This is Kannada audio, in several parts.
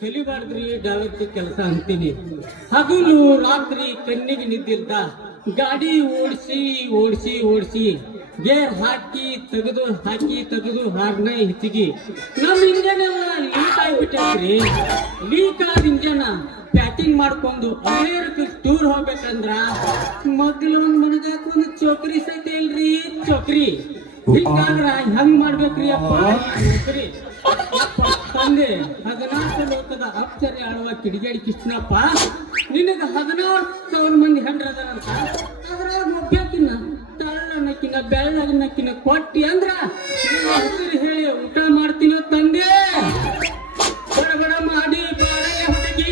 ಕಲಿಬಾರ್ದ್ರಿ ಡಾಲರ್ತಿ ಕೆಲಸ ಅಂತೀನಿ. ಹಗಲು ರಾತ್ರಿ ಕಣ್ಣಿಗೆ ನಿದ್ದಿಲ್ದ ಗಾಡಿ ಓಡಿಸಿ ಓಡಿಸಿ ಓಡಿಸಿ ಗೇರ್ ಹಾಕಿ ತೆಗೆದು ಹಾರ್ನ ಹೆಚ್ಚಿಗೆ ನಮ್ಮ ಇಂಜನ್ ಎಲ್ಲ ಲೀಕ್ ಆಗಿಬಿಟ್ಟೈತ್ರಿ. ಲೀಕ್ ಆದ ಇಂಜನ್ ಪ್ಯಾಕಿಂಗ್ ಮಾಡ್ಕೊಂಡು ಅಮೇರಿಕ ಟೂರ್ ಹೋಗ್ಬೇಕಂದ್ರ ಮಗ್ಲು ಒಂದ್ ಮನಗಾಕೊಂದು ಚೌಕ್ರಿ ಸೈತೆ ಇಲ್ರಿ ಚೌಕ್ರಿ. ಹಿಂಗಾದ್ರ ಹೆಂಗ್ ಮಾಡ್ಬೇಕ್ರಿ ಅಪ್ಪ ಚೌಕ್ರಿ? ತಂದೆ 14 ಲೋಕದ ಅಕ್ಷರ ಆಳುವ ಕಿಡಿಗೇಡಿ ಕೃಷ್ಣಪ್ಪ, ನಿನಗ 16,000 ಮಂದಿ ಹೆಂಡ್ರದಾರಂತ, ಅದ್ರಾಗ ಒಬ್ಬಾಕಿನ ತಳ್ಳನಕ್ಕಿನ ಬೆಳ್ಳನಕ್ಕಿನ ಕೊಟ್ಟಿ ಅಂದ್ರ ಹೆಸರು ಹೇಳಿ ಊಟ ಮಾಡ್ತೀನೋ ತಂದೆ. ಬಡಬಡ ಮಾಡಿ ಬಾರಯ್ಯ ಹುಡುಗಿ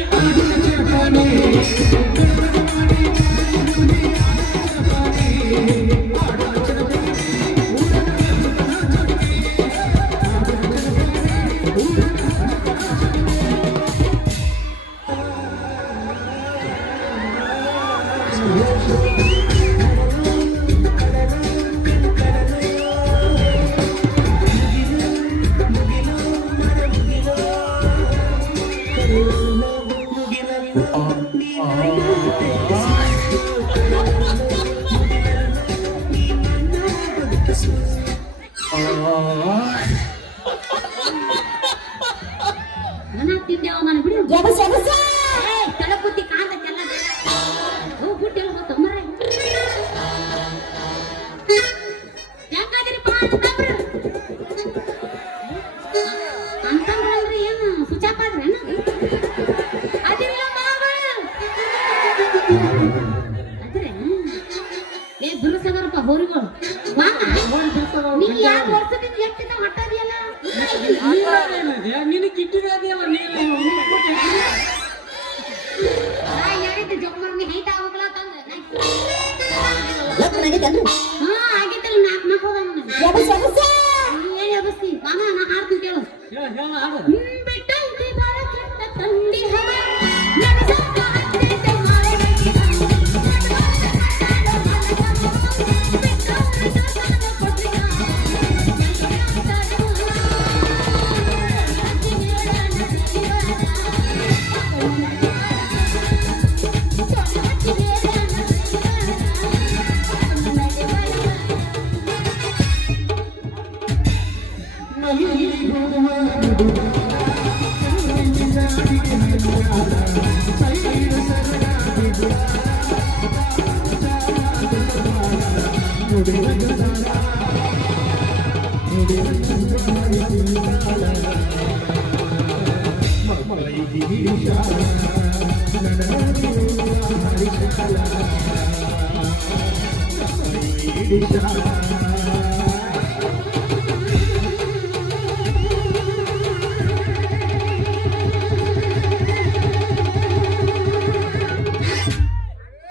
ನೀನು ಕಿಟ್ಟಿರೋದಿಲ್ಲ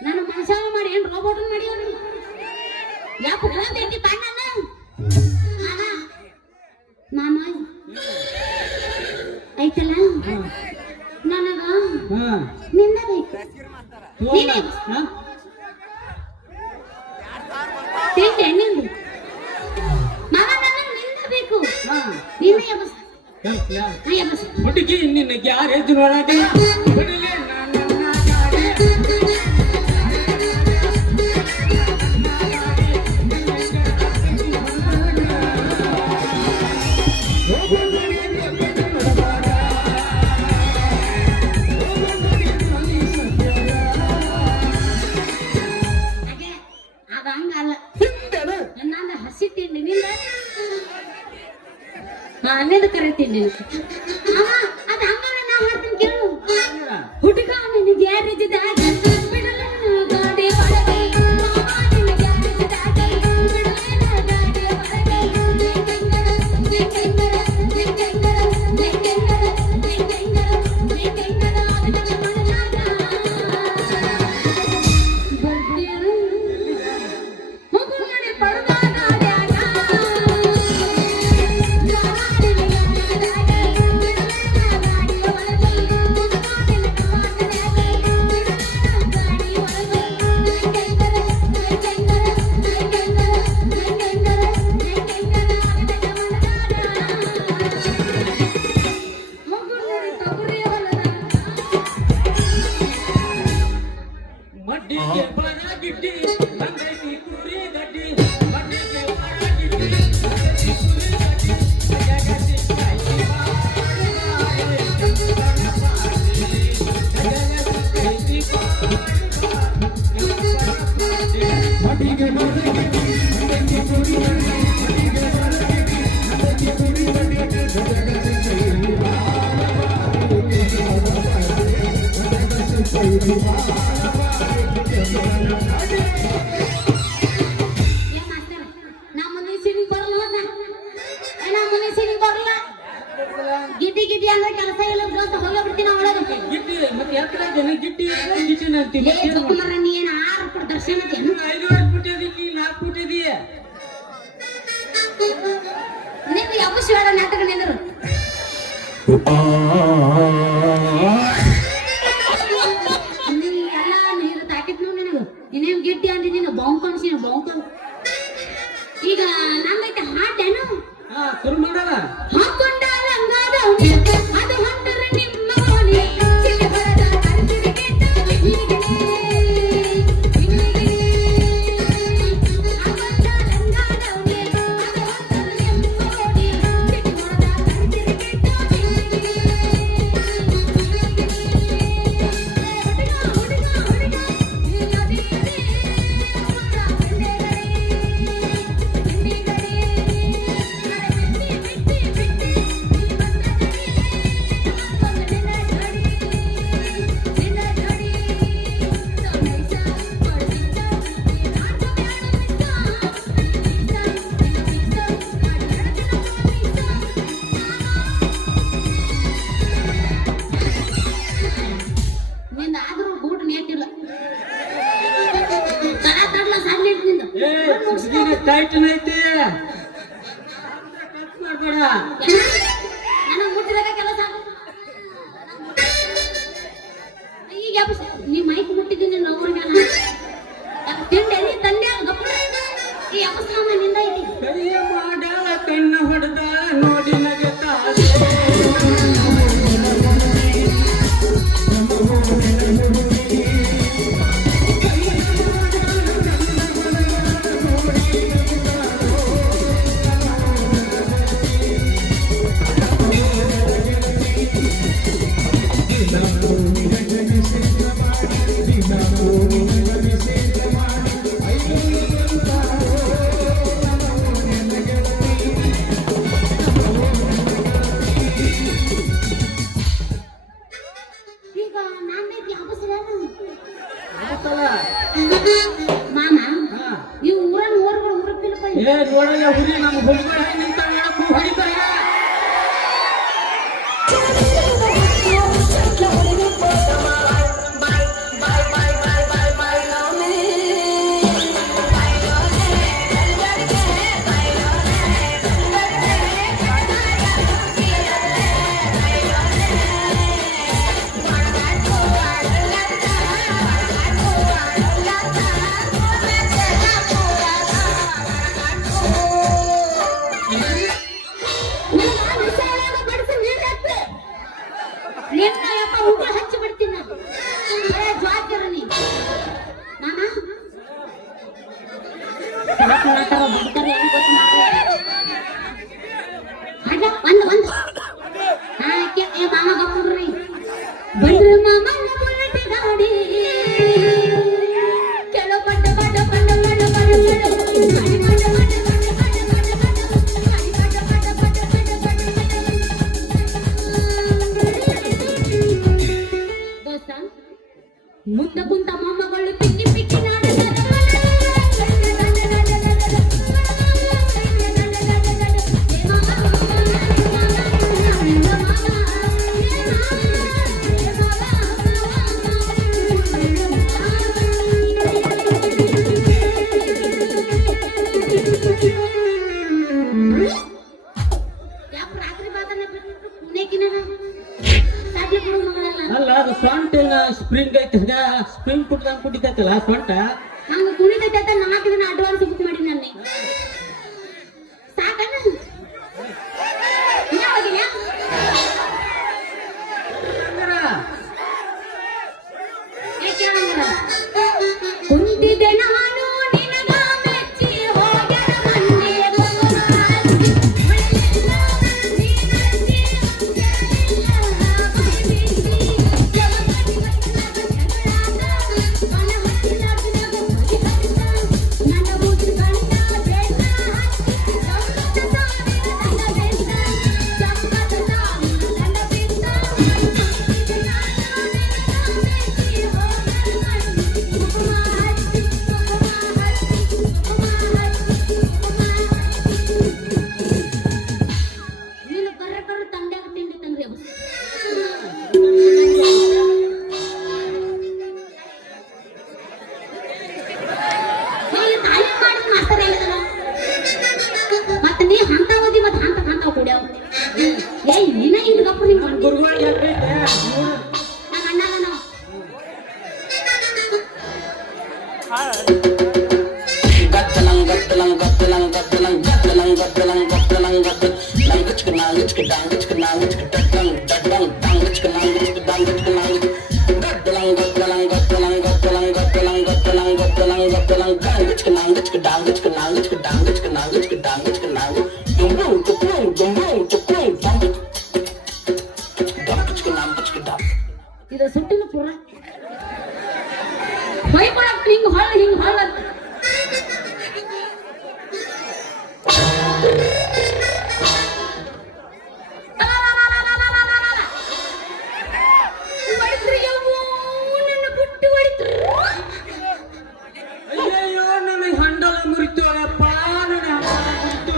ನಾನು ಮನುಷ್ಯ ಮಾಡಿ ಏನ್ ರೋಬೋಟ್ ಮಾಡಿ ಯಾಕೆ ಮಾಮ ಐತಲ್ಲ ನನಗ ನಿಂದ ಬೇಕು ನಿಂದು ಮಾಮ ನನಗ ನಿಂದ ಬೇಕು ನಿನ್ನ ಯಬಸ್ ಹುಡುಗಿ ನಿನ್ನ ಗ್ಯಾರೇಜ್ ಒಳಗೆ ಅಲ್ಲೇದು ಕರಿತೀನಿ ಅದು ಹಂಗಾರ ನಾ ಮಾಡ್ತೀನಿ ಕೇಳು ಹುಡುಗ ನಿನಗೆ ಗ್ಯಾರೇಜ್ ಗಿಡ್ಡಿ ಗಿಡ್ಡಿ ಅಂದ್ರೆ ಕೆಲಸ ಇಲ್ಲ ಹೋಗಿ ಬಿಡ್ತೀನಿ ಒಳಗೆ ಗಿಟ್ಟಿ ಮತ್ತೆ ಎತ್ತರ ಜನ ಗಿಟ್ಟಿ ಗಿಟ್ಟಿನ ಅಂತೀವಿ ನೀ ಏನ್ 6 ಫುಟ್ ದರ್ಶನ ಅದೇನು 5 ಫುಟ್ ಇದೀನಿ 4 ಫುಟ್ ಇದೀಯ ನೀವು ಯಾವ ಶಿವಾಡ ನಾಟಕ ನಿಂದರು ಎಲ್ಲ ನೀರು ತಾಕಿತ್ ನಿನಗ ಇನ್ನೇನು ಗಿಟ್ಟಿ ಅಂದಿದ್ದೀನಿ ಬಾಂಕೊಂಡ್ಸಿನ ಬಾಂಕೊಂಡ್ ಈಗ ನಮ್ಮೈತೆ ಹಾಟೇನು ಶುರು ಮಾಡಲ್ಲ ಹಾಕೊಂಡ ಲಂಗಾದ ಅದು ಹೊಂಟರೆ ನಿಮ್ಮ ಮನೆ ಚಿಕ್ಕ ಬರದ ಕರ್ತಿಗೆ ಟೈಟ್ ಐತೆ ಮಾಡ್ಬೇಡ ನನಗೆ ಮುಟ್ಟಿದಾಗ ಕೆಲಸ ಈಗ ನೀ ಮೈಕ್ ಮುಟ್ಟಿದ್ದೀನಿ ಅವ್ರಿಗೆ ತಿಂಡಿ ತಂದೆ ಗಪ್ಪ ಈ ಅಪಸ್ನಾಮ ನಿಂದ ಐತಿ ಕೈಯ ಮಾಡಾಳ ಕಣ್ಣ ಹೊಡೆದ ನೋಡಿ ನಗತಾ ಮಾಮ ನೀವು ಊರನ್ನ ಊರ ಪಿಲ್ಪ ಏ ನೋಡಲ್ಲ ಹುಲಿ ನಮ್ಮ ಹುಡುಗರ ನಿಂತ ಹೊಡಿತಾರೆ ಹಚ್ಚಿ ಬಿಡ್ತೀನಿ ಜ್ವಾಕಿರ ನೀ ಮಾಮ ಒಂದು ಮಾಮ ಗಪ್ಪ್ರಿ ಬಂದ್ರೆ ಮಾಮ ಬುಲೆಟ್ ಗಾಡಿ ಕೆಲವು ಬಡ್ಡ ಬಡ್ಡ ಬಡ್ಡ ಬಡ್ಡ ಬಡ್ಡ ಮುಂದ ಕುಂತ ಮೊಮ್ಮಗಳು ಪಿಕ್ಕಿ ಪಿಕ್ಕಿ ನಾಡ ನೇಕಿನ ಸಾಧ್ಯ ಕೊಡು ಮಗಳಲ್ಲ ಅಲ್ಲ ಅದು ಸೊಂಟ ಸ್ಪ್ರಿಂಗ್ ಐತೆ ಸ್ಪ್ರಿಂಗ್ ಕುಟ್ದಂಗ್ ಕುಟ್ಟಿತೈತಲ್ಲ ಸೊಂಟ ಹಂಗ ಕುಣಿತೈತೆ ಅಂತ 4 ದಿನ ಅಡ್ವಾನ್ಸ್ ಬುಕ್ ಮಾಡಿ ನನ್ನೆ ಸಾಕಣ್ಣ ಯಾವಾಗಿಲ್ಲ ಕುಂತಿದೆ ನಾನು ನಿನಗ ಮೆಚ್ಚಿ ಹೋಗ್ಯಾರ ಮಂದಿ ನೀನು ಕರ್ರ ಕರ್ರ ತಂಡ್ಯಾಗ ತಿಂಡಿ ತಂದ್ರಿ ಅವು ತಾಲೀಮ್ ಮಾಡಿದ ಮಾಸ್ತರ ಹೇಳಿದಲ್ಲ ಮತ್ತೆ ನೀ ಹಂತ ಓದಿ ಮತ್ತೆ ಹಂತ ಕುಡ್ಯಾವ ಏಯ್ ನಿನ್ನ ಹಿಂಗಪ್ಪ ನಿಂಗೆ ಗುರುಗಳು ಯಾಕೈತೆ ನನ್ನ ಅಣ್ಣನ ನಾವು ಇದು ಸುಟ್ಟಿನ ಪುರ ಬೈಕೊಳಕ್ ಹಿಂಗ್ ಹೊಳ್ಳ ಅಯ್ಯಯ್ಯೋ ನನಗೆ ಹಂಡಲ ಮುರಿತು ಅಪ್ಪ ನನಗೆ ಹಂಡಲ ಮುರಿತು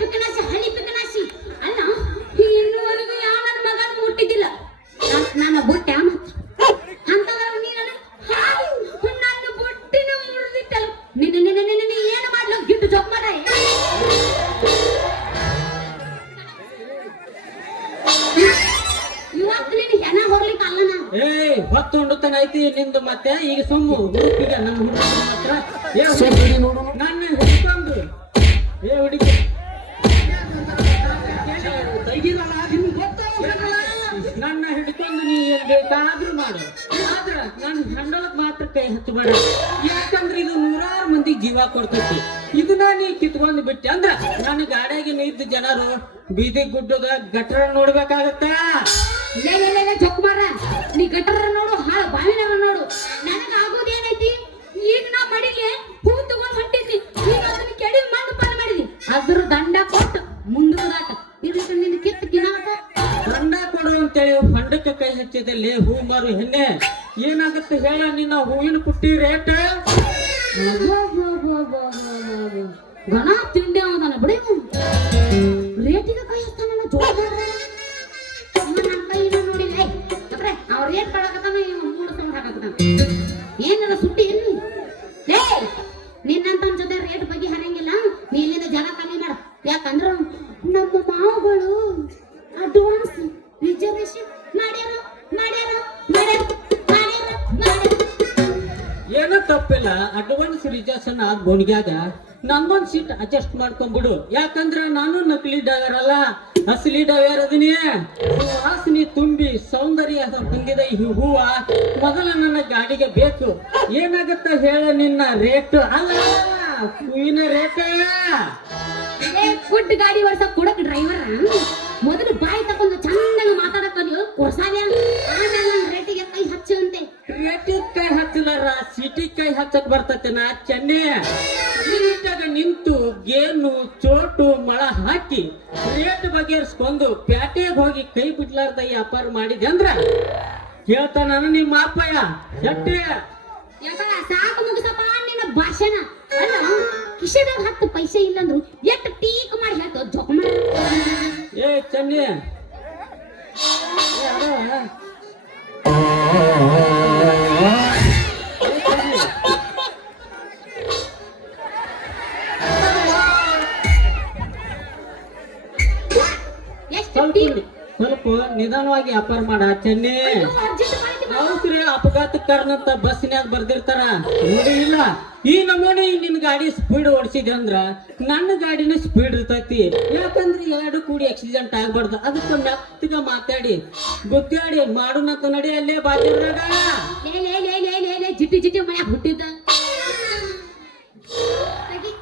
ಪಿಕನಾಸಿ ಹಳಿ ಪಿಕನಾಸಿ ಅಲ್ಲ ಇನ್ನುವರೆಗೂ ಯಾವ ನನ್ನ ಮಗನ ಮುಟ್ಟಿದ್ದಿಲ್ಲ ನನ್ನ ಬುಟ್ಟ ಅಂತಂದ್ರೆ ನೀನು ನನ್ನ ಬುಟ್ಟಿನ ಮುರಿದಿಟ್ಟಲ್ಲ ನಿನ್ನ ಏನು ಮಾಡ್ಲು ಗಿಟ್ಟು ಜೋಕ್ ಮಾಡ ಇವತ್ತು ನೀನು ಹೆಣ ಹೋಗ್ಲಿಕ್ಕೆ ಅಲ್ಲ ನಾ ಏಯ್ ಹೊತ್ತು ಹೊಂಡುತ್ತಾನ ಐತಿ ನಿಂದು ಮತ್ತೆ ಈಗ ಸೊಮ್ಮು ಹುಡುಗಿಗೆ ನನ್ನ ಹುಡುಗ ಮಾತ್ರ ನನ್ನ ಹಿಡ್ಕೊಂಡು ಏ ಹುಡುಗಿ ತೆಗಿರಲ್ಲ ನಿಮ್ಗೆ ಗೊತ್ತಾಗಲ್ಲ ನನ್ನ ಹಿಡ್ಕೊಂಡು ನೀ ಏನ್ ಬೇಕಾದ್ರೂ ಮಾಡು ಆದ್ರ ನನ್ನ ಹಂಡಲಕ್ ಮಾತ್ರ ಕೈ ಹಚ್ಚಬೇಡ ಯಾಕಂದ್ರೆ ಇದು 100 ಮಂದಿ ಜೀವ ಕೊಡ್ತೈತಿ ಇದನ್ನ ನೀ ಕಿತ್ಕೊಂಡು ಬಿಟ್ಟೆ ಅಂದ್ರ ನನ್ನ ಗಾಡಿಯಾಗಿ ನಿಂತ ಜನರು ಬೀದಿ ಗುಡ್ಡದ ಗಟ್ಟರ ನೋಡ್ಬೇಕಾಗತ್ತ ಜೊಕ್ ಮಾರ ನೀ ಗಟ್ಟರ ನೋಡು ಹಾಳ ಬಾವಿನಾಗ ನೋಡು ನನಗ ಆಗೋದೇನೈತಿ ಈಗ ನಾ ಮಡಿಗೆ ಹೂ ತಗೊಂಡ್ ಹೊಂಟಿದ್ನಿ ಈಗ ಅದನ್ನ ಕೆಡಿ ಮಣ್ಣು ಪಾಲ್ ಮಾಡಿದ್ನಿ ಅದ್ರ ದಂಡ ಕೊಟ್ಟು ಮುಂದದಾಟ ಇದಕ್ಕೆ ನಿನ್ನ ಕಿತ್ತು ಕಿನಾಕ ದಂಡ ಕೊಡು ಅಂತೇಳಿ ಹೊಂಡಕ್ಕೆ ಕೈ ಹಚ್ಚಿದಲ್ಲಿ ಹೂ ಮಾರು ಹೆಣ್ಣೆ ಏನಾಗುತ್ತೆ ಹೇಳ ನಿನ್ನ ಹೂವಿನ ಪುಟ್ಟಿ ರೇಟ್ ಗಣ ತಿಂಡಿ ಅವನ ಬಿಡಿ ರೇಟಿಗೆ ಕೈ ಹಚ್ತಾನಲ್ಲ ಜೋಳ ನನ್ನ ಕೈನ ನೋಡಿಲ್ಲ ಅವ್ರ ರೇಟ್ ಕೊಡಕತ್ತಾನ ಇವ 3 ಸಾವಿರ ಹಾಕತ್ತಾನ ಏನಾರ ಸುಟ್ಟಿ ಎಲ್ಲಿ ಏ ನಿನ್ನಂತ ಜೊತೆ ರೇಟ್ ಬಗ್ಗೆ ಹರಂಗಿಲ್ಲ ನೀ ಇಲ್ಲಿಂದ ಜನ ಕಮ್ಮಿ ಮಾಡ ಯಾಕಂದ್ರ ನಮ್ಮ ಮಾವುಗಳು ಅಡ್ವಾನ್ಸ್ ರಿಸರ್ವೇಶನ್ ಮಾಡ್ಯಾರ ಏನೂ ತಪ್ಪಿಲ್ಲ ಅಡ್ವಾನ್ಸ್ ರಿಜರ್ವೇಶನ್ ಆದ ಬೋಣಿಗ್ಯಾಗ ನಂದೊಂದ್ ಸೀಟ್ ಅಡ್ಜಸ್ಟ್ ಮಾಡ್ಕೊಂಡ್ಬಿಡು ಯಾಕಂದ್ರ ನಾನು ನಕಲಿ ಡ್ರೈವರ್ ಅಲ್ಲ ಅಸಲಿ ಡ್ರೈವರ್ ಅದೀನಿ ವಾಸನೆ ತುಂಬಿ ಸೌಂದರ್ಯ ಹೊಂದಿದ ಈ ಹೂವ ಮೊದಲ ನನ್ನ ಗಾಡಿಗೆ ಬೇಕು ಏನಾಗತ್ತ ಹೇಳ ನಿನ್ನ ರೇಟ್ ಅಲ್ಲ ಹೂವಿನ ರೇಟ್ ಫುಡ್ ಗಾಡಿ ಓಡ್ಸಕ್ ಕೊಡಕ್ ಡ್ರೈವರ್ ಮೊದಲು ಬಾಯಿ ತಕೊಂಡು ಚಂದಾಗ ಮಾತಾಡಕೊಂಡು ಕೊಡ್ಸಾದ್ಯ ಆಮೇಲೆ ನನ್ನ ರೇಟಿಗೆ ಕೈ ಹಚ್ಚು ಅಂತೆ ರೇಟಿಗೆ ಕೈ ಹಚ್ಚಲಾರ ಸಿಟಿಗೆ ಕೈ ಹಚ್ಚಕ್ ಬರ್ತತೆ ನಾ ಚೆನ್ನೆ ನೀಟಾಗ ನಿಂತು ಗೇನು ಚೋಟು ಮಳ ಹಾಕಿ ರೇಟ್ ಬಗೆಹರಿಸ್ಕೊಂಡು ಪ್ಯಾಟೆಗೆ ಹೋಗಿ ಕೈ ಬಿಡ್ಲಾರ್ದ ವ್ಯಾಪಾರ ಮಾಡಿದೆ ಅಂದ್ರ ಹೇಳ್ತಾನ ನಿಮ್ಮ ಅಪ್ಪಯ್ಯ ಶೆಟ್ಟಿ ಸಾಕು ಮುಗಿಸಪ್ಪ ನಿನ್ನ ಭಾಷಣ ಅಲ್ಲ ಕಿಶೆದಾಗ 10 ಪೈಸೆ ಇಲ್ಲಂದ್ರು ಎಷ್ಟು ಟೀಕ್ ಮಾಡಿ ಹೇಳ್ತೋ ಜೋಕ ಮಾಡ ಏ ಚೆನ್ನಿ ಎಷ್ಟು ಸ್ವಲ್ಪ ನಿಧಾನವಾಗಿ ವ್ಯಾಪಾರ ಮಾಡ ಚೆನ್ನಿ. ಹೌದ್ರಿ, ಅಪಘಾತ ಕಾರಣ ಅಂತ ಬಸ್ನ್ಯಾಗ ಬರ್ದಿರ್ತಾರ ನೋಡಿ ಇಲ್ಲ. ಈ ನಮೂನಿ ನಿನ್ ಗಾಡಿ ಸ್ಪೀಡ್ ಓಡಿಸಿದೆ ಅಂದ್ರ ನನ್ನ ಗಾಡಿನ ಸ್ಪೀಡ್ ಇರ್ತೈತಿ. ಯಾಕಂದ್ರೆ ಎರಡು ಕೂಡಿ ಆಕ್ಸಿಡೆಂಟ್ ಆಗ್ಬಾರ್ದು. ಅದಕ್ಕೆ ಮೆತ್ತಗ ಮಾತಾಡಿ ಬುದ್ಧಾಡಿ ಮಾಡೋಣಂತ ನಡಿ ಅಲ್ಲೇ ಬಾಜಿದ್ರಾಗ. ಜಿಟ್ಟಿ ಜಿಟ್ಟಿ ಮನ್ಯಾಗ ಹುಟ್ಟಿದ್ದ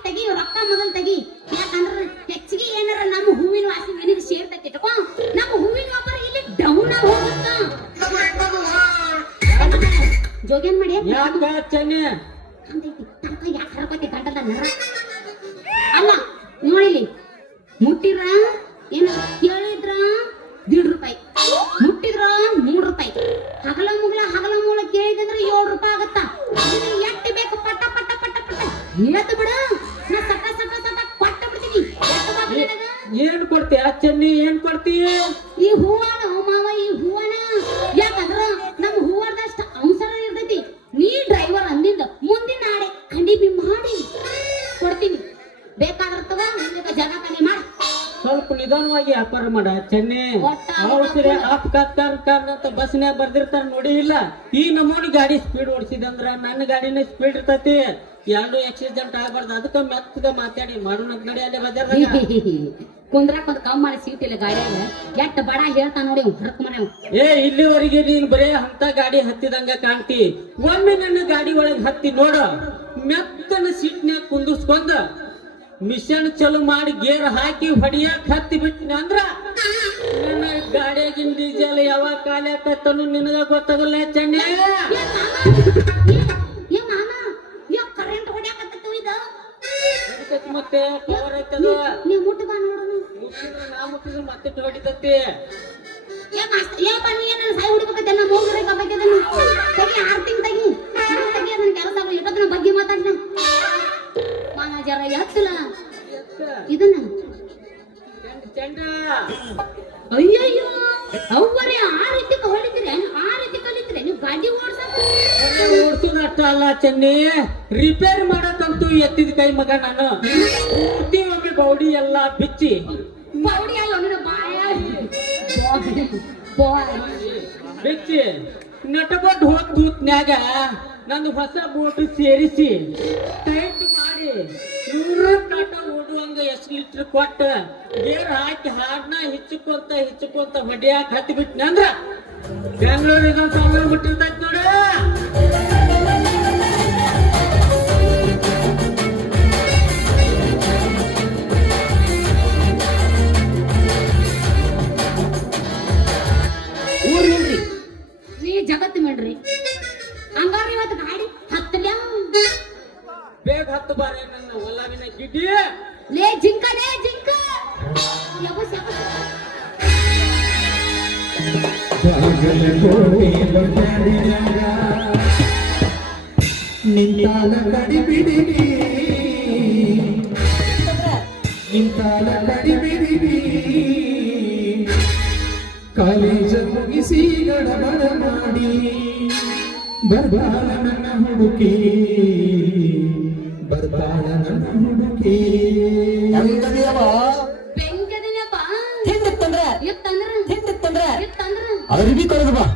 ತೆಗಿ ರೊಕ್ಕ ಮೊದಲ್ ತೆಗಿ. ಯಾಕಂದ್ರ ಹೆಚ್ಚಿಗೆ ಏನಾರ ನಮ್ಮ ಹೂವಿನ ವಾಸನೆ ನಿನಗೆ ಸೇರ್ತೈತಿ ಇಟ್ಕೋ. ನಮ್ಮ ಹೂವಿನ ವ್ಯಾಪಾರ ಇಲ್ಲಿ ಡೌನ್ ಆಗಿ ಹೋಗುತ್ತ. ಜೋಗ್ಯಾನ್ ಮಾಡಿ ಯಾಕ ಚೆನ್ನಿ ತನಕ ಯಾಕೆ ಹರಕೋತಿ ಗಂಟದ ನರ ಅಲ್ಲ ನೋಡಿಲಿ. ಮುಟ್ಟಿದ್ರ ಏನ ಕೇಳಿದ್ರ ₹1.5, ಮುಟ್ಟಿದ್ರ ₹3. ಹಗಲ ಮುಗಳ ಕೇಳಿದಂದ್ರೆ ₹7 ಆಗತ್ತ. ಎಟ್ಟಿ ಬೇಕು ಪಟ್ಟ ಪಟ್ಟ ಪಟ್ಟ ಪಟ್ಟ ಹೇಳ್ತು ಬಿಡ. ನಾ ಸಟ ಸಟ ಸಟ ಕೊಟ್ಟ ಬಿಡ್ತೀನಿ. ಏನ್ ಕೊಡ್ತೀಯ ಚೆನ್ನಿ? ಏನ್ ಕೊಡ್ತೀಯ? ಈ ಹೂವನ ಮಾವ, ಈ ಹೂವನ. ಯಾಕಂದ್ರ ನಮ್ಮ ಹೂವರ್ದಷ್ಟ ಅವಸರ ಇರ್ತೈತಿ. ನೀ ಡ್ರೈವರ್ ಅಂದಿಂದ ಮುಂದಿನ ನಾಡೆ ಖಂಡಿತ ಮಾಡಿ ಕೊಡ್ತೀನಿ. ಬೇಕಾದ್ರ ತಗೋ, ಜಾಗ ಖಾಲಿ ಮಾಡ. ಸ್ವಲ್ಪ ನಿಧಾನವಾಗಿ ವ್ಯಾಪಾರ ಮಾಡ ಚೆನ್ನಿ. ಅಂತ ಬಸ್ನ್ಯಾಗ ಬರ್ದಿರ್ತಾರ ನೋಡಿ ಇಲ್ಲ. ಈ ನಮೂನಿ ಗಾಡಿ ಸ್ಪೀಡ್ ಓಡಿಸಿದೆ ಅಂದ್ರ ನನ್ನ ಗಾಡಿನ ಸ್ಪೀಡ್ ಇರ್ತೈತಿ. ಎರಡು ಆಕ್ಸಿಡೆಂಟ್ ಆಗ್ಬಾರ್ದು. ಅದಕ್ಕ ಮೆತ್ತಗ ಮಾತಾಡಿ ಮಾಡೋಣ ನಡಿ ಅಲ್ಲೇ ಬಜಾರ್ದಾಗ. ಕುಂದ್ರಾಕ್ ಒಂದ್ ಕಮ್ ಮಾಡಿ ಸೀಟ್ ಇಲ್ಲ ಗಾಡಿಯಾಗ. ಎಟ್ಟ ಬಡ ಹೇಳ್ತಾ ನೋಡಿ ಹೊರಕ್ ಮನೆ. ಇಲ್ಲಿವರೆಗೆ ನೀನ್ ಬರೇ ಅಂತ ಗಾಡಿ ಹತ್ತಿದಂಗ ಕಾಣ್ತಿ. ಒಮ್ಮೆ ನನ್ನ ಗಾಡಿ ಒಳಗ್ ಹತ್ತಿ ನೋಡ. ಮೆತ್ತನ ಸೀಟ್ನ್ಯಾಗ ಕುಂದಿಸ್ಕೊಂಡ ಮಿಷನ್ ಚಲು ಮಾಡಿ ಗೇರ್ ಹಾಕಿ ಹೊಡಿಯಾಕ ಹತ್ತಿ ಬಿಟ್ಟಿನ ಅಂದ್ರ ನನ್ನ ಗಾಡಿಯಾಗಿನ ಡೀಸೆಲ್ ಯಾವಾಗ ಖಾಲಿ ಆಕತ್ತನು ನಿನಗ ಗೊತ್ತಾಗಲ್ಲ ಚೆನ್ನಿ. ಮತ್ತೆ ಪವರ್ ಐತದ. ನೀ ಮುಟ್ಟ ಬಾ ನೋಡು. ನಾ ಮುಟ್ಟಿದ್ರೆ ಮತ್ತೆ ಹೊಡಿತೈತಿ. ಬಗ್ಗೆ ಮಾತಾಡ ಜರ ಎತ್ತಲ ಇದನ್ನ. ಅಯ್ಯಯ್ಯೋ ಅವ್ವರೇ ಆ ರೀತಿ ಹೊಡಿತೀರಿ, ಆ ರೀತಿ ಕಲಿತೀರಿ ನೀವು ಗಾಡಿ ಓಡಿಸೋದಷ್ಟ ಅಲ್ಲ ಚೆನ್ನಿ, ರಿಪೇರ್ ಮಾಡಕ್ಕಂತೂ ಎತ್ತಿದ ಕೈ ಮಗ ನಾನು. ಪೂರ್ತಿ ಒಮ್ಮೆ ಬೌಡಿ ಎಲ್ಲ ಬಿಚ್ಚಿ ಬೌಡಿ ಅಲ್ಲ ಬಿಚ್ಚಿ ನಟಕೊಂಡು ಹೋಗ್ ದೂತ್ನ್ಯಾಗ ನಂದು ಹೊಸ ಬೋಟ್ ಸೇರಿಸಿ ಟೈಟ್ ಮಾಡಿ 100 ನಾಟ ಓಡುವಂಗ ಎಷ್ಟು ಲೀಟರ್ ಕೊಟ್ಟ ಗೇರ್ ಹಾಕಿ ಹಾಡ್ನ ಹಿಚ್ಚಕೊಂತ ಹೊಡಿಯಾಕ ಹತ್ತಿ ಬಿಟ್ನ ಅಂದ್ರ ಬೆಂಗಳೂರಿಗೆ ಸಾಮಾನು ಬಿಟ್ಟಿರ್ತೈತಿ ನೋಡ. ಊರ್ರಿ ನೀ ಜಗತ್ತು ಮೇಡ್ರಿ. ಹಂಗಾರ ಇವತ್ತು ಗಾಡಿ ಹತ್ತಲ ಬೇಗ ಹತ್ತು ಬಾರೆ ನನ್ನ ಹೊಲವಿನ ಗಿಡ್ಡಿ. ಲೇ ಜಿಂಕ ನಿಂತಾಲ ಕಡಿಬಿಡಿನಿ, ನಿಂತಾಲ ಕಡಿಬಿಡಿನಿ. ಕಾಲೇಜ ಮುಗಿಸಿ ಗಡಬಡ ಮಾಡಿ ಬರ್ಬಾಳ ನನ್ನ ಹುಡುಕಿ, ಬರ್ಬಾಳ ನನ್ನ ಹುಡುಕಿ. ಬೆಂಕದಿನಪ್ಪ ಹಿಂದಿತ್ತಂದ್ರೆ ಇತ್ತಂದ್ರ ಅರ್ಬಿ ಕಳೆದು ಬಾ.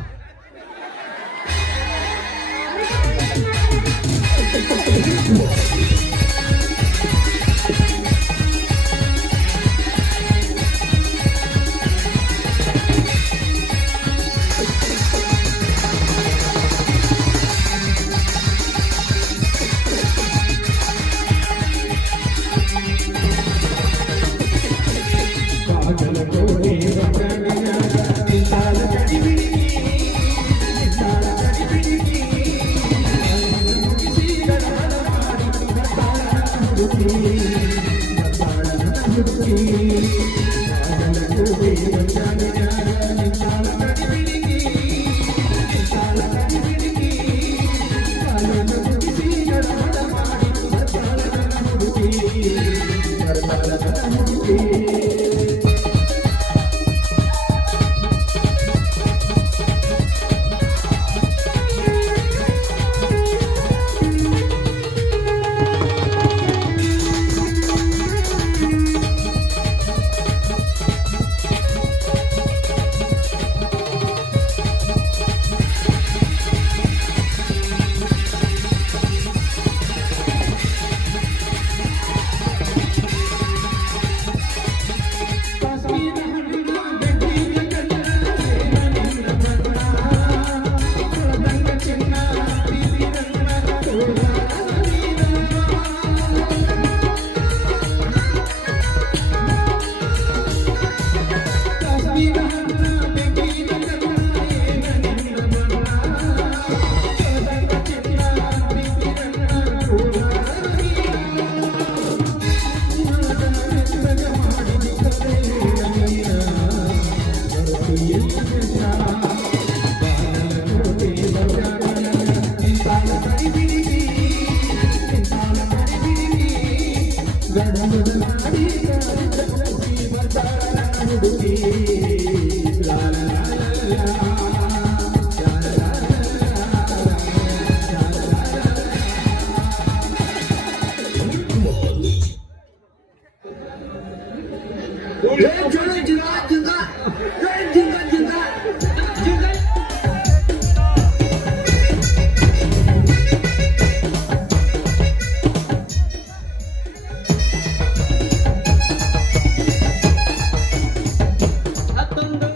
ಹತ್ತೊಂದು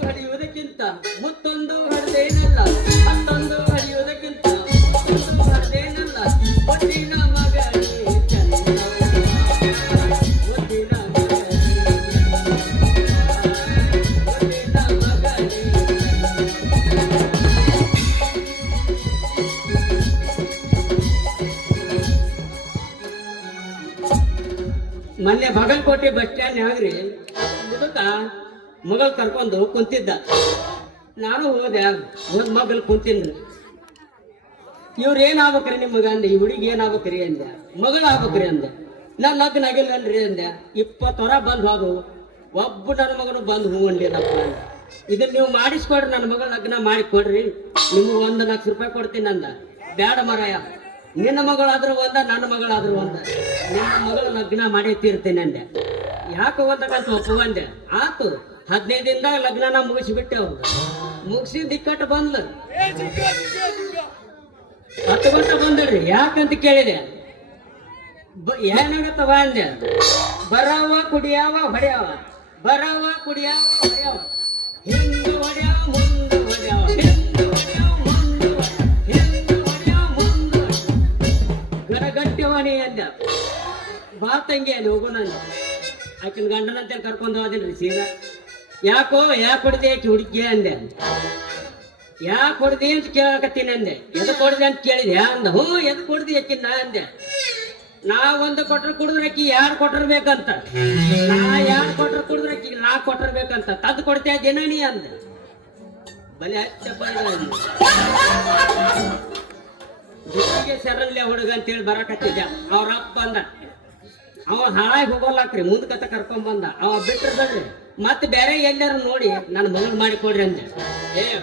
ಹಡಿಯುವುದಕ್ಕಿಂತ ಮುತ್ತೊಂದು ಹಡದೇನಲ್ಲ, ಹತ್ತೊಂದು ಹಡಿಯುವುದಕ್ಕಿಂತ ಮುತ್ತೊಂದು ಹಡದೇನಲ್ಲ, ಒಟ್ಟಿನ ಮಗನೇ ಚಂದ, ಒಟ್ಟಿನ ಮಗನೇ, ಒಟ್ಟಿನ ಮಗನೇ. ಮೊನ್ನೆ ಬಾಗಲಕೋಟೆ ಬಸ್ ಸ್ಟ್ಯಾಂಡ್ ಆಗ್ರಿ ಮುದುಕ ಮಗಳು ಕರ್ಕೊಂಡು ಕುಂತಿದ್ದ. ನಾನು ಹೋದೆ, ಹೋದ್ ಮಗಳು ಕುಂತಿದ್ದ. ಇವ್ರು ಏನಾಗ್ಬೇಕ್ರಿ ನಿಮ್ಮ ಮಗ ಅಂದೆ, ಈ ಹುಡುಗಿ ಏನಾಗ್ಬೇಕ್ರಿ ಅಂದೆ, ಮಗಳು ಆಗ್ಬೇಕ್ರಿ ಅಂದೆ. ನಾನು ಲಗ್ನ ಆಗಿಲ್ಲನ್ರಿ ಅಂದೆ. 20 ವರ ಬಂದು ಹೋದು, ಒಬ್ಬ ನನ್ನ ಮಗನು ಬಂದು ಹೂ ಅನ್ಲಿಲ್ಲಪ್ಪ. ಇದನ್ನ ನೀವು ಮಾಡಿಸ್ಕೊಡ್ರಿ, ನನ್ನ ಮಗಳ ಲಗ್ನ ಮಾಡಿಕೊಡ್ರಿ, ನಿಮ್ಗೆ 1 ಲಕ್ಷ ರೂಪಾಯಿ ಕೊಡ್ತೀನಿ ಅಂದ. ಬ್ಯಾಡ ಮರಾಯ, ನಿನ್ನ ಮಗಳಾದ್ರೂ ಒಂದ, ನನ್ನ ಮಗಳಾದ್ರೂ ಒಂದ, ನಿನ್ನ ಮಗಳ ಲಗ್ನ ಮಾಡಿ ತೀರ್ತೇನೆ ಅಂದೆ. ಯಾಕೆ ಒಂದಕ್ಕಂತ ಒಪ್ಪಂದೆ. ಆತು 15 ದಿನದಾಗ ಲಗ್ನ ಮುಗಿಸಿಬಿಟ್ಟೆ. ಅವ್ರು ಮುಗಿಸಿ ದಿಕ್ಕಟ್ಟು ಬಂದ್ಲು. 10 ವರ್ಷ ಬಂದ್ರಿ. ಯಾಕಂತ ಕೇಳಿದೆ. ಏನಾಗತ್ತವ ಅಂದೆ. ಬರವ ಕುಡಿಯಾವ ಹೊಡ್ಯಾವ, ಬರವ ಕುಡಿಯಾವ ಹೊಡ್ಯಾವ, ಹಿಂಗ ಹೊಡ್ಯಾವ ಮುಂದೆ ಹೊಡ್ಯಾವ, ಹಿಂಗ ಹೊಡ್ಯಾವ ಮುಂದೆ ಹೊಡ್ಯಾವ, ಹಿಂಗ ಹೊಡ್ಯಾವ ಮುಂದೆ ಗಡಗಟ್ಟೆವಾಣಿ ಅಂದ. ಬಾ ತಂಗಿ ಅಲ್ಲಿ ಹೋಗೋಣ ಅಂದ. ಆಕಿನ ಗಂಡನಂತ ಕರ್ಕೊಂಡು ಹೋದಿಲ್ರಿ ಸೀದಾ. ಯಾಕೋ ಯಾಕೆ ಹೊಡೆದೆ ಆಕಿ ಹುಡುಕಿ ಅಂದೆ. ಯಾಕೆ ಹೊಡೆದಿ ಅಂತ ಕೇಳಕತ್ತೀನಿ ಅಂದೆ. ಎದಕ್ ಹೊಡೆದೆ ಅಂತ ಕೇಳಿದೆ ಅಂದ. ಹ್ಞೂ ಎದಕ್ ಹೊಡೆದಿ ಆಕಿ ನಾ ಅಂದೆ. ನಾ 1 ಕೊಟ್ರೆ ಕುಡಿದ್ರೆ ಆಕಿ 2 ಕೊಟ್ಟಿರ್ಬೇಕಂತ, ನಾ 2 ಕೊಟ್ರೆ ಕುಡಿದ್ರೆ ಆಕಿ 4 ಕೊಟ್ಟಿರ್ಬೇಕಂತ. ತದ್ ಕೊಡ್ತಾ ಇದ್ದೇನ ನೀ ಅಂದೆ. ಬಲೆ ಹಚ್ಚಪ್ಪ ಹುಡುಗಿಗೆ ಸರಲ್ಯ ಹುಡುಗ ಅಂತೇಳಿ ಬರಕತ್ತಿದ್ದ. ಅವ್ರ ಅಪ್ಪ ಅಂದ, ಅವ ಹಾಳಾಗಿ ಹೋಗೋಲ್ಲಾಕ್ರಿ, ಮುಂದಕತ್ತ ಕರ್ಕೊಂಡ್ ಬಂದ. ಅವ ಬಿಟ್ಟಿರ್ಬೇಡ್ರಿ, ಮತ್ತೆ ಬೇರೆ ಎಲ್ಲಾರು ನೋಡಿ ನನ್ನ ಮಗನ್ ಮಾಡಿ ಕೊಡ್ರಿ ಅಂದೆ.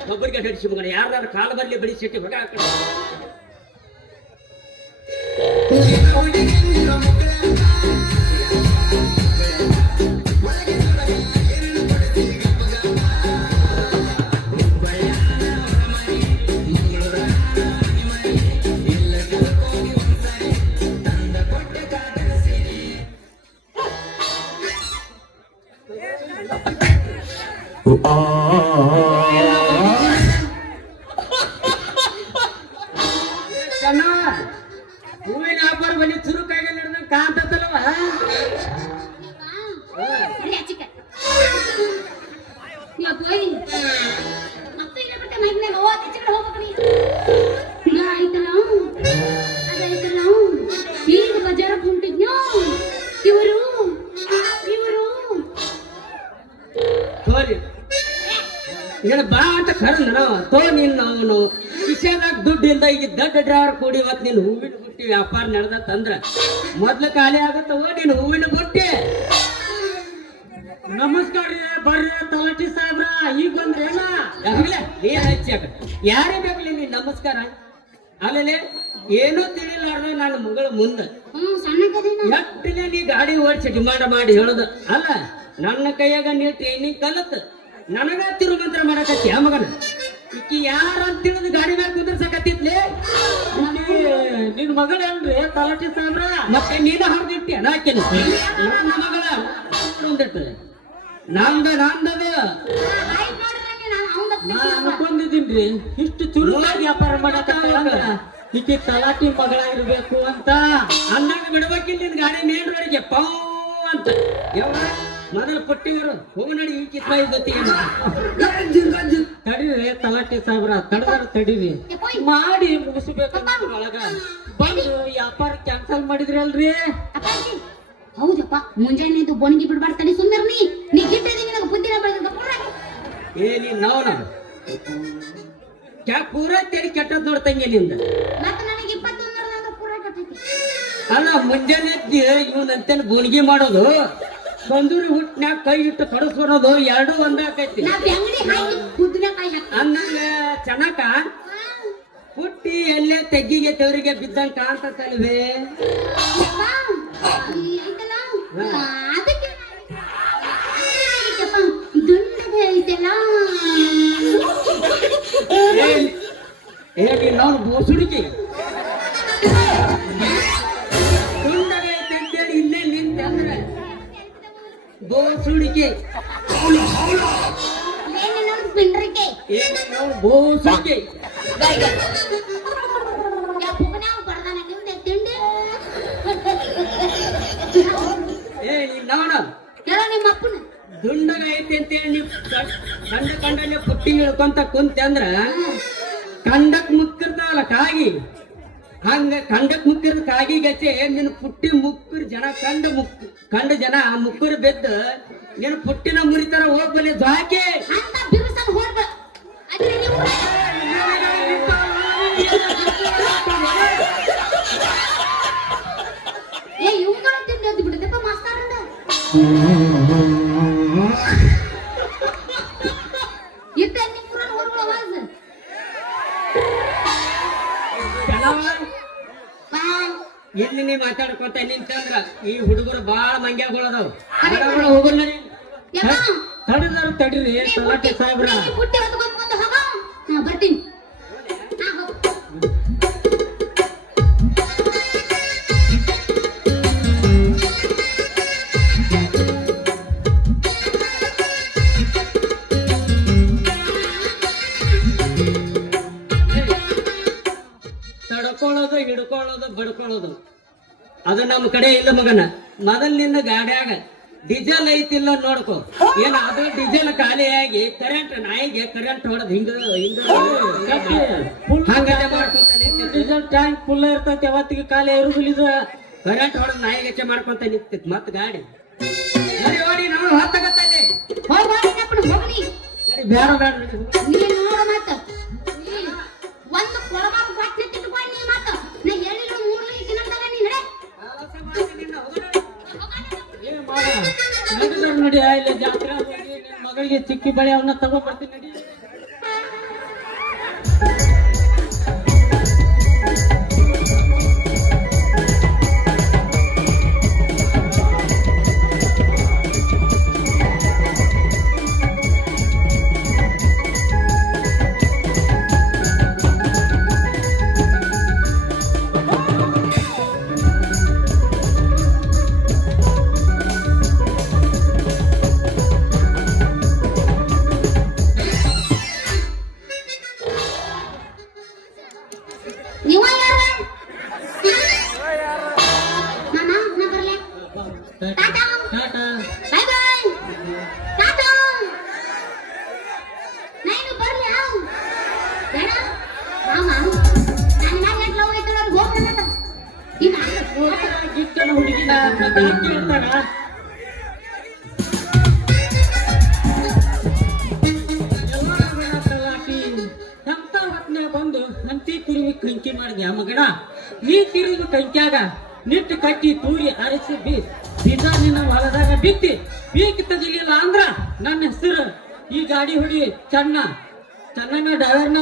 ಕೊಬ್ಬರಿಗೆ ಹಡಿಸಿ ಮಗನ ಯಾರು ಕಾಲ ಬರ್ಲಿ ಬಡಿ ಸಿಟ್ಟಿ ಹೊಗ ಹಾಕಿ. ಹೂವಿನ ವ್ಯಾಪಾರ ಬನ್ನಿ ಚುರುಕಾಗಿ ನಡೆದ ಕಾಂತಲ್ವ. ಈಗ ಬಜಾರಕ್ಕೆ ಹೊಂಟಿದ್ನೋ ಇವರು ಏನ ಬಾ ಅಂತ ಕರೆದ ನಾವು ತೋ ನಿನ್ನ ಅವನು ಕಿಶೆದಾಗ ದುಡ್ಡು ಇಲ್ದ ಈಗ ದೊಡ್ಡ ಡ್ರೈವರ್ ಕೂಡಿ ಇವತ್ತು ನೀನು ಹೂವಿನ ಬುಟ್ಟಿ ವ್ಯಾಪಾರ ನಡೆದತ್ತಂದ್ರ ಮೊದ್ಲು ಖಾಲಿ ಆಗತ್ತವ ನೀನು ಹೂವಿನ ಬುಟ್ಟಿ. ನಮಸ್ಕಾರ ರೀ, ಬರ್ರಿ ತಲಾಟಿ ಸಾಹೇಬ್ರ, ಈಗ ಬಂದ್ರೇನ? ನೀನ್ ಹಚ್ಚಾಕ ಯಾರೇ ಬೇಕಲಿ ನೀನ್ ನಮಸ್ಕಾರ. ಆಮೇಲೆ ಏನೂ ತಿಳಿಲಾರ್ದ ನನ್ನ ಮಗಳ ಮುಂದೆ ಎಟ್ಟಿನ ನೀ ಗಾಡಿ ಓಡಿಸಿ ಡಿಮಾಂಡ್ ಮಾಡಿ ಹೇಳುದು ಅಲ್ಲ. ನನ್ನ ಕೈಯಾಗ ನೀ ಟ್ರೈನಿಂಗ್ ಕಲತ್ ನನಗ ತಿರುಮಂತ್ರ ಮಾಡಕತ್ತಿ ಆ ಮಗನ. ಈಕಿ ಯಾರ ಅಂತ ತಿಳಿದು ಗಾಡಿ ಮೇಲೆ ಕುಂದ್ರಸಕತ್ತಿದ್ಲೆ. ನಿನ್ ಮಗಳೇನ್ರಿ ತಲಾಟಿ ಸಾಹೇಬ್ರ? ಮತ್ತೆ ನೀನ ಹೊರದಿಟ್ಟಿ ನಾಕೆ ನನ್ನ ಮಗಳ ಒಂದಿರ್ತದೆ ನಂದದು. ನಾ ಅನ್ಕೊಂಡಿದ್ದೀನ್ರಿ ಇಷ್ಟು ಚುರುಕಾಗಿ ವ್ಯಾಪಾರ ಮಾಡಕತ್ತ ಈಕಿ ತಲಾಟಿ ಮಗಳಾಗಿರ್ಬೇಕು ಅಂತ. ಅಂದಾಗ ಬಿಡ್ಬೇಕಿಲ್ಲ ನಿನ್ ಗಾಡಿ ಮೇನ್ ರೋಡಿಗೆ ಪೌ ಅಂತ ಯಾವ ಮೊದಲು ಪಟ್ಟಿಗರು ಹೋಗನಡಿ ಈ ಕಿಸ್ವಾಯಿ ಜೊತೆಗೆ ತಡೀರಿ ತಲಾಟಿ ಸಾಹೇಬ್ರ, ತಡದಾರ ತಡೀರಿ ಮಾಡಿ ಮುಗಿಸ್ಬೇಕಂತ ಒಳಗ ಬಂದು ವ್ಯಾಪಾರ ಕ್ಯಾನ್ಸಲ್ ಮಾಡಿದ್ರಿ ಅಲ್ರಿ. ಹೌದಪ್ಪ, ಮುಂಜಾನೆ ಬೋಣಿಗೆ ಬಿಡ್ಬಾರ್ತಾನೆ ಸುಂದರ್ ನೀ ಗಿಟ್ಟಿದ್ದೀನಿ ನನಗೆ ಬುದ್ಧಿನ ಬೆಳೆದ ಏ ನೀನ್ ನಾವು ಪೂರ ತೆರಿ ಕೆಟ್ಟದ್ ನೋಡ್ತಂಗೆ ನಿಂದ. ಮತ್ತೆ ನನಗೆ 21 ಪೂರ ಕಟ್ಟೈತಿ. ಅಲ್ಲ ಮುಂಜಾನೆ ಇವನಂತೇನು ಬೋಣಿಗೆ ಮಾಡೋದು, ಬಂದೂರಿ ಹುಟ್ಟಿನ್ಯಾಗ ಕೈ ಇಟ್ಟು ಕಡಿಸ್ಕೊಡೋದು ಎರಡು ಒಂದಾಕೈತಿ. ಅಂದಂಗ ಚೆನ್ನಕ ಹುಟ್ಟಿ ಎಲ್ಲೇ ತೆಗ್ಗಿಗೆ ತೆವರಿಗೆ ಬಿದ್ದಂಗ ಕಾಣ್ತಲ್ವೇ? ನಾವು ಬೋಸುಡಿಕೆ ದುಂಡಗೈತೆ ಅಂತೇಳಿ ಇಲ್ಲೇ ನಿಂತೆ ಅಂದ್ರೆ ಬೋಸುಡಿಕೆ ಪಿಂಡ್ರಿಕೆ ನಾವು ಬೋಸುಡಿಕೆ ಬರ್ದಾನ ನಿಮ್ದೆ ತಿಂಡಿ ನೋಡ ಹೇಳೋ ನಿಮ್ಮ ಅಪ್ಪನ ದುಂಡಗ ಐತಿ ಅಂತೇಳಿ ನೀವು ಕಂಡಲ್ಲೇ ಪುಟ್ಟಿ ಇಳ್ಕೊಂತ ಕುಂತೆ ಅಂದ್ರ ಕಂಡಕ್ ಮುಕ್ಕಿರ್ತಾವಲ್ಲ ಕಾಗಿ ಹಂಗ ಕಂಡಕ್ ಮುಕ್ಕಿರ್ದ ಕಾಗಿ ಗಚ್ಚೆ ನಿನ್ನ ಪುಟ್ಟಿ ಮುಕ್ಕರ್ ಜನ ಕಂಡ ಜನ ಮುಕ್ಕರ್ ಬೆದ್ದ ನಿನ್ನ ಪುಟ್ಟಿನ ಮುರಿತಾರ ಹೋಗ್ಬಲ್ಲಿ ದ್ವಾಕೆ ಅಂತ ಬಿರುಸನ್ ಹೋಗ್ಬ ಅದ್ರೆ ನೀವು ಏ ಇವುಗಳ ತಿಂಡಿ ಅಂತ ಬಿಡುತ್ತಪ್ಪ ಮಾಸ್ತಾರಂದ ಇತ್ತ ನಿಮ್ಮೂರ ಹೋಗ್ಬಿಡ ವಾಸ ಇಲ್ಲಿ ನೀ ಮಾತಾಡ್ಕೊತ ನಿಂತಂದ್ರ ಈ ಹುಡುಗರು ಬಾಳ ಮಂಗ್ಯಾಗಳದಾವ್ ಹೋಗಲ್ಲ ತಡದಾರ ತಡ್ರಿ ತಲಾಟೆ ಸಾಹೇಬ್ರ ಪುಟ್ಟಿ ಹೊತ್ಕೊಂಡ್ ಬಂದು ಹೋಗ ಹಾ ಬರ್ತೀನಿ ಹಾ ಹೋಗು ತಡ್ಕೊಳ್ಳೋದು ಹಿಡ್ಕೊಳ್ಳೋದು ಬಡ್ಕೊಳ್ಳೋದು ಅದು ನಮ್ಮ ಕಡೆ ಇಲ್ಲ ಮಗನ ಮೊದಲಿನಿಂದ ಗಾಡ್ಯಾಗ ಡೀಸೆಲ್ ಐತಿಲ್ಲ ನೋಡ್ಕೊ ಏನ ಅದು ಡೀಸೆಲ್ ಖಾಲಿಯಾಗಿ ಕರೆಂಟ್ ನಾಯಿಗೆ ಕರೆಂಟ್ ಹೊಡೆದ್ ಹಿಂಗ ಹಂಗಲ್ಲೇ ಮಾಡ್ಕೊಂತ ಡೀಸೆಲ್ ಟ್ಯಾಂಕ್ ಫುಲ್ ಇರ್ತೈತಿ ಅವತ್ತಿಗೆ ಖಾಲಿ ಇರುದಿಲ್ಲ ಇದು ಕರೆಂಟ್ ಹೊಡೆದ್ ನಾಯಿಗೆ ಮಾಡ್ಕೊಂತ ನಿಂತಿತ್ ಮತ್ ಗಾಡಿ ನಡಿ ಓಡಿ ನಾವು ಹತ್ತಗತ್ತಲ್ಲಿ ಹೋಗ್ಬಾಡಿ ನಪ್ಪನ ಹೋಗ್ಲಿ ನಡಿ ಬೇಡ ಬೇಡ ನೀನ್ ನೋಡ ಮತ್ತ ಒಂದು ಕೊಡಬಾಗ ಬಾಟ್ಲಿ ತಿಟ್ಕೊಂಡು ನೀ ಮತ್ತ ನಾ ಹೇಳಿರೋ ಮೂರ್ಲಿ ತಿನ್ನಂತಾಗ ನೀ ನಡೆ ನಡಿ ಇಲ್ಲಿ ಜಾತ್ರೆ ನಿನ್ ಮಗಳಿಗೆ ಚಿಕ್ಕಿ ಬಳೆ ಅವನ್ನ ತಗೋ ಬರ್ತೀನಿ ನಡಿ ನೀವ ಯಾರು ಮಾಮ ನಾ ಬರ್ಲೆ Tata tata bye bye Tata ನಾನು ಬರ್ಲೆ ಬೇಡ ಮಾಮ ನಾನು ಯಾಕೆ ಲವ್ ಐತಲ್ಲ ಹೋಗ್ತಾನಂತ ಈಗ ಗಿಟ್ಟನ ಹುಡುಗಿನ ಕೇಳ್ತಾರ ಎಂತ ಹೊತ್ನ್ಯಾಗ ಬಂದು ಹಂತಿ ತಿರುಗಿ ಕಂಕಿ ಮಾಡಿದ್ಯಾ ಮಗಣ ನೀ ತಿರುಗಿ ಕಂಕ್ಯಾಗ ನಿಟ್ಟು ಕಟ್ಟಿ ತೂರಿ ಅರಸಿ ಬೀಜ ನಿನ್ನ ಹೊಲದಾಗ ಬಿತ್ತಿ ಬೀಕ್ ತೆಗಿಲಿಲ್ಲ ಅಂದ್ರ ನನ್ನ ಹೆಸರು ಈ ಗಾಡಿ ಹೊಡಿ ಚೆನ್ನನ ಡ್ರೈವರ್ನ